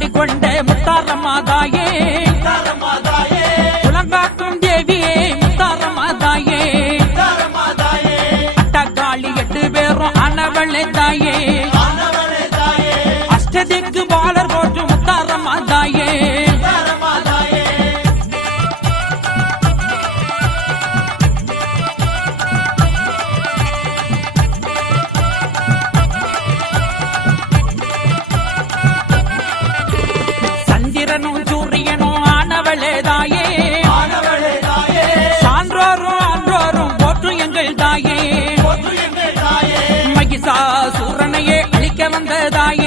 குடிகொண்ட முத்தாரமாதாயே உலகாக்கும் தேவியே முத்தாரமாதாயே அட்டகாளி 8 பேரும் ஆனவளே தாயே அஷ்டதிக்கு பாலர் போற்று முத்தாரமாதாயே சந்திரனும் சூரியனும் ஆனவளே தாயே சான்றோரும் ஆன்றோரும் போற்று எங்கள் தாயே மகிஷாசூரனையே அழிக்க வந்த தாயே